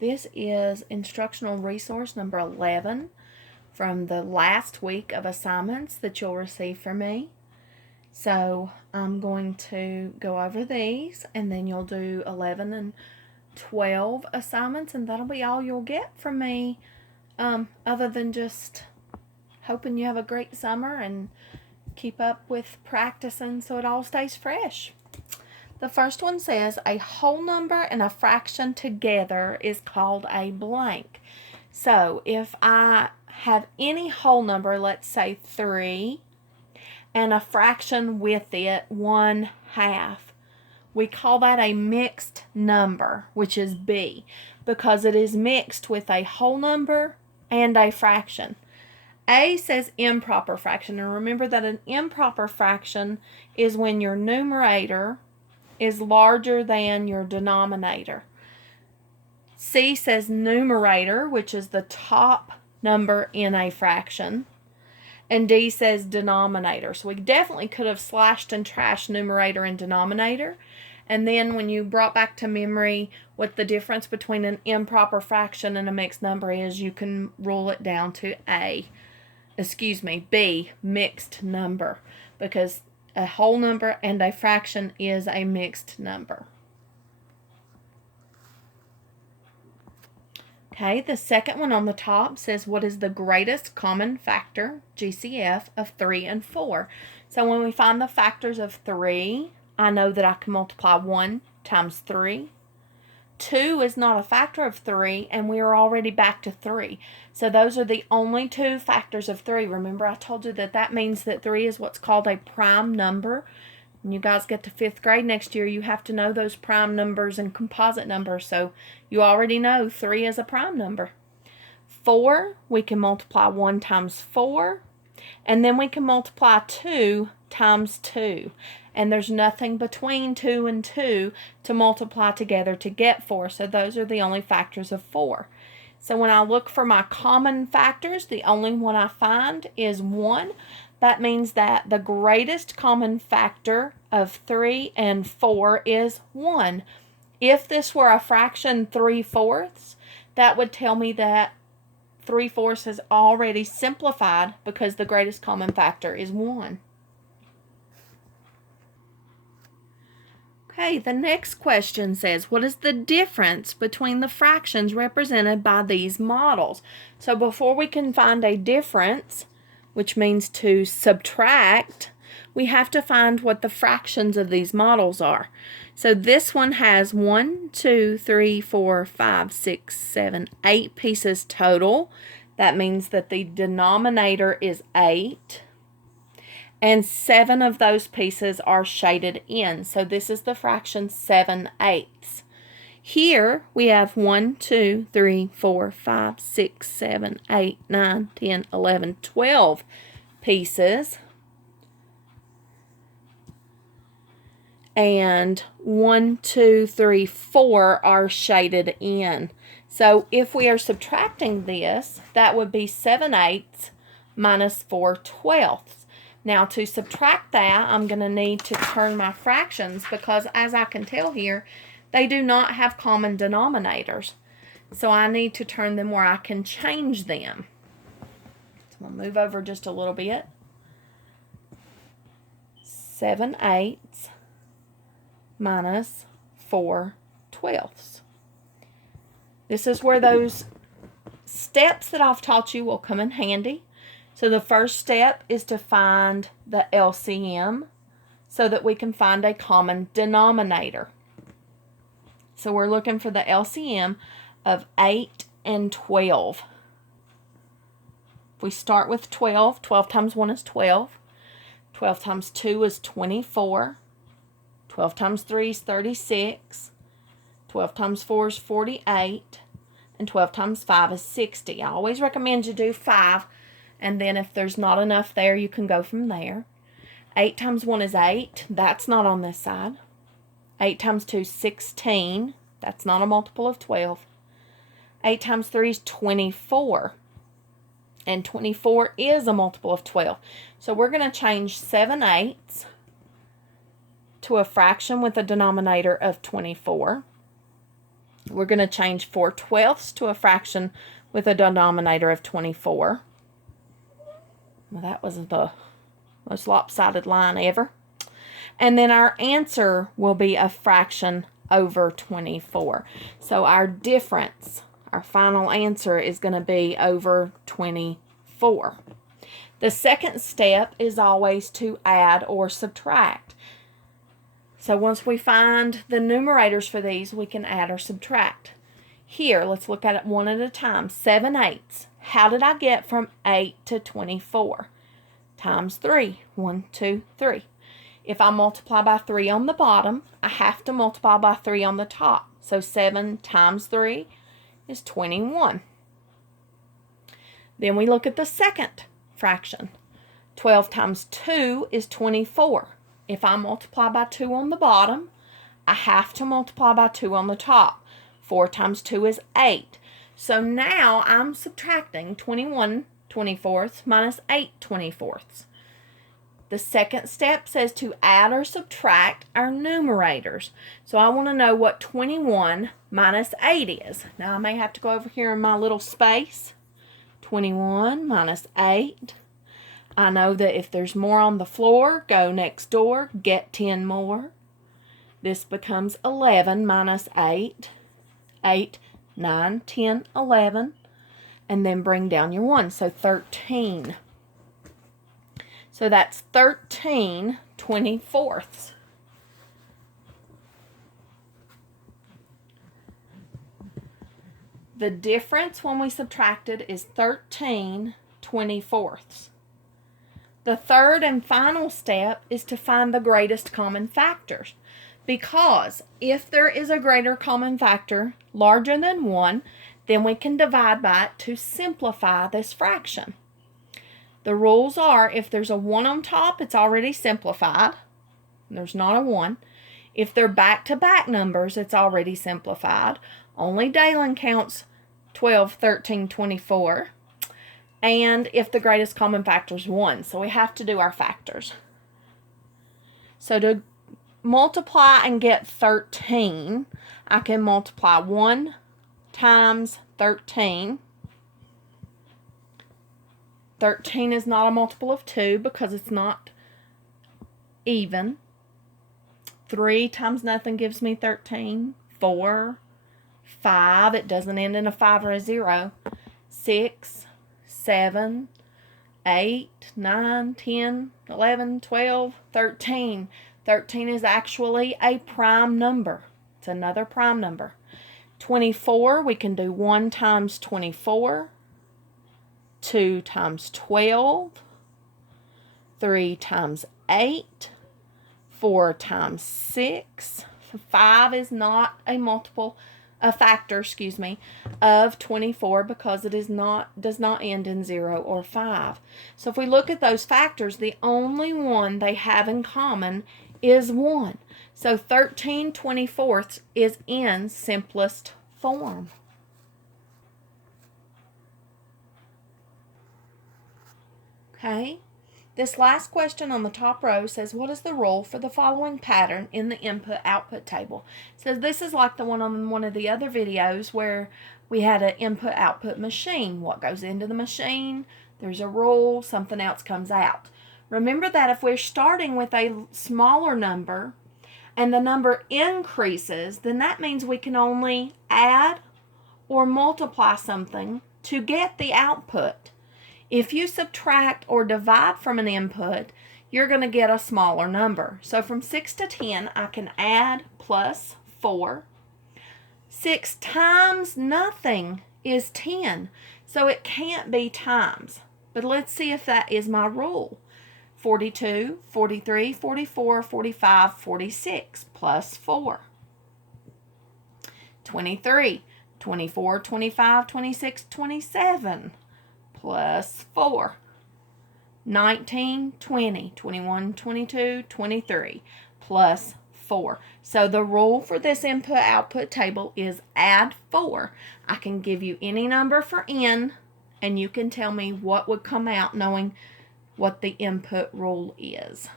This is instructional resource number 11 from the last week of assignments that you'll receive from me. So I'm going to go over these, and then you'll do 11 and 12 assignments, and that'll be all you'll get from me, other than just hoping you have a great summer and keep up with practicing so it all stays fresh. The first one says a whole number and a fraction together is called a blank. So if I have any whole number, let's say 3, and a fraction with it, 1/2, we call that a mixed number, which is B, because it is mixed with a whole number and a fraction. A says improper fraction, and remember that an improper fraction is when your numerator is larger than your denominator. C says numerator, which is the top number in a fraction. And D says denominator. So we definitely could have slashed and trashed numerator and denominator. And then when you brought back to memory what the difference between an improper fraction and a mixed number is, you can rule it down to B, mixed number, because a whole number and a fraction is a mixed number. Okay, the second one on the top says, what is the greatest common factor, GCF, of 3 and 4? So when we find the factors of 3, I know that I can multiply 1 times 3. 2 is not a factor of 3, and we are already back to 3. So those are the only two factors of 3. Remember, I told you that that means that 3 is what's called a prime number. When you guys get to 5th grade next year, you have to know those prime numbers and composite numbers. So you already know 3 is a prime number. 4, we can multiply 1 times 4. And then we can multiply 2 times 2. And there's nothing between 2 and 2 to multiply together to get 4. So those are the only factors of 4. So when I look for my common factors, the only one I find is 1. That means that the greatest common factor of 3 and 4 is 1. If this were a fraction 3/4, that would tell me that 3/4 is already simplified because the greatest common factor is 1. Okay, the next question says, what is the difference between the fractions represented by these models? So before we can find a difference, which means to subtract, we have to find what the fractions of these models are. So this one has 1, 2, 3, 4, 5, 6, 7, 8 pieces total. That means that the denominator is 8. And 7 of those pieces are shaded in. So this is the fraction 7/8. Here we have 1, 2, 3, 4, 5, 6, 7, 8, 9, 10, 11, 12 pieces. And 1, 2, 3, 4 are shaded in. So if we are subtracting this, that would be 7/8 minus 4/12. Now to subtract that, I'm going to need to turn my fractions, because as I can tell here, they do not have common denominators. So I need to turn them where I can change them. So I'll move over just a little bit. 7/8 minus 4/12. This is where those steps that I've taught you will come in handy. So the first step is to find the LCM so that we can find a common denominator. So we're looking for the LCM of 8 and 12. If we start with 12, 12 times 1 is 12. 12 times 2 is 24. 12 times 3 is 36. 12 times 4 is 48. And 12 times 5 is 60. I always recommend you do 5. And then if there's not enough there, you can go from there. 8 times 1 is 8. That's not on this side. 8 times 2 is 16. That's not a multiple of 12. 8 times 3 is 24. And 24 is a multiple of 12. So we're going to change 7/8 to a fraction with a denominator of 24. We're going to change 4/12 to a fraction with a denominator of 24. Well, that was the most lopsided line ever. And then our answer will be a fraction over 24. So our difference, our final answer, is going to be over 24. The second step is always to add or subtract. So once we find the numerators for these, we can add or subtract. Here, let's look at it one at a time. 7/8. How did I get from 8 to 24? Times 3. 1, 2, 3. If I multiply by 3 on the bottom, I have to multiply by 3 on the top. So 7 times 3 is 21. Then we look at the second fraction. 12 times 2 is 24. If I multiply by 2 on the bottom, I have to multiply by 2 on the top. 4 times 2 is 8. So now I'm subtracting 21 24ths minus 8 24ths. The second step says to add or subtract our numerators. So I want to know what 21 minus 8 is. Now I may have to go over here in my little space. 21 minus 8. I know that if there's more on the floor, go next door, get 10 more. This becomes 11 minus 8. 8, 9, 10, 11. And then bring down your 1, so 13. So that's 13 24ths. The difference when we subtracted is 13 24ths. The third and final step is to find the greatest common factors, because if there is a greater common factor larger than 1, then we can divide by it to simplify this fraction. The rules are, if there's a 1 on top, it's already simplified. There's not a 1. If they're back-to-back numbers, it's already simplified. Only Dalen counts 12, 13, 24. And if the greatest common factor is 1. So we have to do our factors. So to multiply and get 13, I can multiply 1 times 13. 13 is not a multiple of 2 because it's not even. 3 times nothing gives me 13. 4, 5, it doesn't end in a 5 or a 0. 6, 7, 8, 9, 10, 11, 12, 13. 13 is actually a prime number. It's another prime number. 24, we can do 1 times 24, 2 times 12, 3 times 8, 4 times 6. 5 is not a factor, of 24 because it does not end in 0 or 5. So if we look at those factors, the only one they have in common is 1. So 13 24ths is in simplest form. Okay. This last question on the top row says, what is the rule for the following pattern in the input-output table? It says this is like the one on one of the other videos where we had an input-output machine. What goes into the machine? There's a rule, something else comes out. Remember that if we're starting with a smaller number and the number increases, then that means we can only add or multiply something to get the output. If you subtract or divide from an input, you're going to get a smaller number. So from 6 to 10, I can add plus 4. 6 times nothing is 10, so it can't be times. But let's see if that is my rule. 42, 43, 44, 45, 46 plus 4. 23, 24, 25, 26, 27. Plus 4. 19, 20, 21, 22, 23 plus 4. So the rule for this input-output table is add 4. I can give you any number for n, and you can tell me what would come out knowing what the input rule is.